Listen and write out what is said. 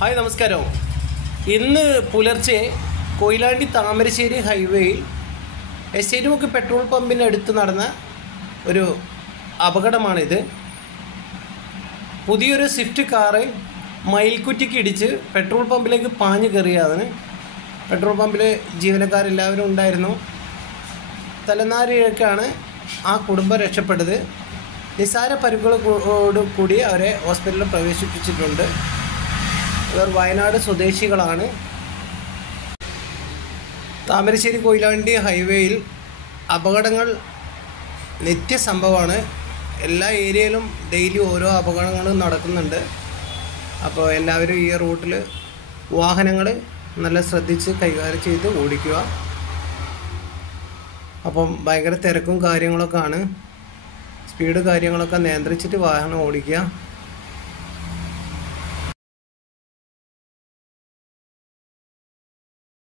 Hi നമസ്കാരം. ഇന്ന് പുലർച്ചെ കൊയിലാണ്ടി താമരശ്ശേരി ഹൈവേയിൽ എസ്റ്റേറ്റ് മുക്ക് പെട്രോൾ പമ്പിനടുത്ത് നടന്ന ഒരു അപകടമാണിത്. പുതിയൊരു സ്വിഫ്റ്റ് കാറ് മയിൽക്കുറ്റിക്ക് ഇടിച്ച് പെട്രോൾ പമ്പിലേക്ക് പാഞ്ഞു കയറിയതാണ്. പെട്രോൾ പമ്പിൽ ജീവനക്കാരെല്ലാവരും ഉണ്ടായിരുന്നു. തലനാരിഴക്കാണ് ആ കുടുംബം രക്ഷപ്പെട്ടത്. നിസ്സാര പരിക്കുകളോട് കൂടി അവരെ ഹോസ്പിറ്റലിൽ പ്രവേശിപ്പിച്ചിട്ടുണ്ട്. ഇവർ വയനാട് സ്വദേശികളാണ്. താമരശ്ശേരി കൊയിലാണ്ടി ഹൈവേയിൽ അപകടങ്ങൾ നിത്യസംഭവമാണ്. എല്ലാ ഏരിയയിലും ഡെയിലി ഓരോ അപകടങ്ങളും നടക്കുന്നുണ്ട്. അപ്പോൾ എല്ലാവരും ഈ റൂട്ടിൽ വാഹനങ്ങൾ നല്ല ശ്രദ്ധിച്ച് കൈകാര്യം ചെയ്ത് ഓടിക്കുക. അപ്പം ഭയങ്കര തിരക്കും കാര്യങ്ങളൊക്കെ ആണ്. സ്പീഡ് കാര്യങ്ങളൊക്കെ നിയന്ത്രിച്ചിട്ട് വാഹനം ഓടിക്കുക.